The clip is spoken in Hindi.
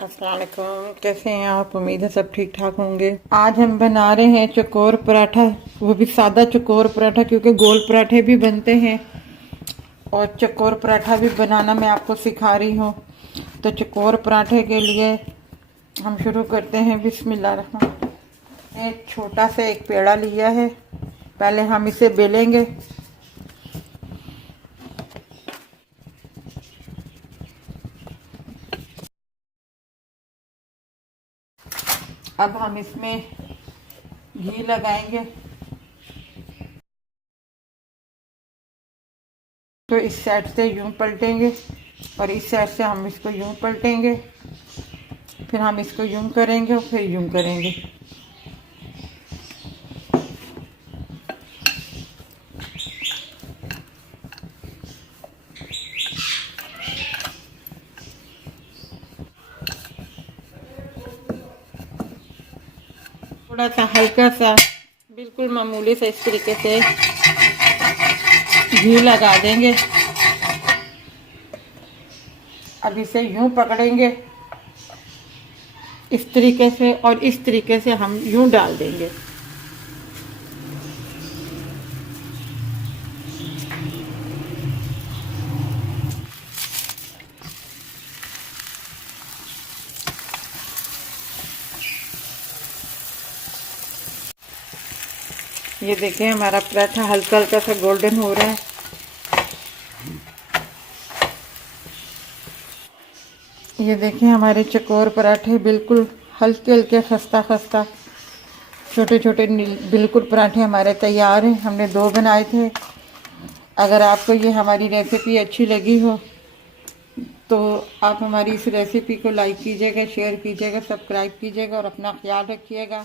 अस्सलाम वालेकुम। कैसे हैं आप? उम्मीद है सब ठीक ठाक होंगे। आज हम बना रहे हैं चकोर पराठा, वो भी सादा चकोर पराठा, क्योंकि गोल पराठे भी बनते हैं और चकोर पराठा भी बनाना मैं आपको सिखा रही हूँ। तो चकोर पराठे के लिए हम शुरू करते हैं। बिस्मिल्लाह रहमान। एक छोटा सा एक पेड़ा लिया है, पहले हम इसे बेलेंगे। अब हम इसमें घी लगाएंगे। तो इस साइड से यूं पलटेंगे और इस साइड से हम इसको यूं पलटेंगे, फिर हम इसको यूं करेंगे और फिर यूं करेंगे। थोड़ा सा हल्का सा बिल्कुल मामूली से इस तरीके से घी लगा देंगे। अब इसे यूं पकड़ेंगे इस तरीके से और इस तरीके से हम यूं डाल देंगे। ये देखें हमारा पराठा हल्का हल्का सा गोल्डन हो रहा है। ये देखें हमारे चकोर पराठे बिल्कुल हल्के हल्के खस्ता खस्ता छोटे छोटे बिल्कुल पराठे हमारे तैयार हैं। हमने 2 बनाए थे। अगर आपको ये हमारी रेसिपी अच्छी लगी हो तो आप हमारी इस रेसिपी को लाइक कीजिएगा, शेयर कीजिएगा, सब्सक्राइब कीजिएगा और अपना ख्याल रखिएगा।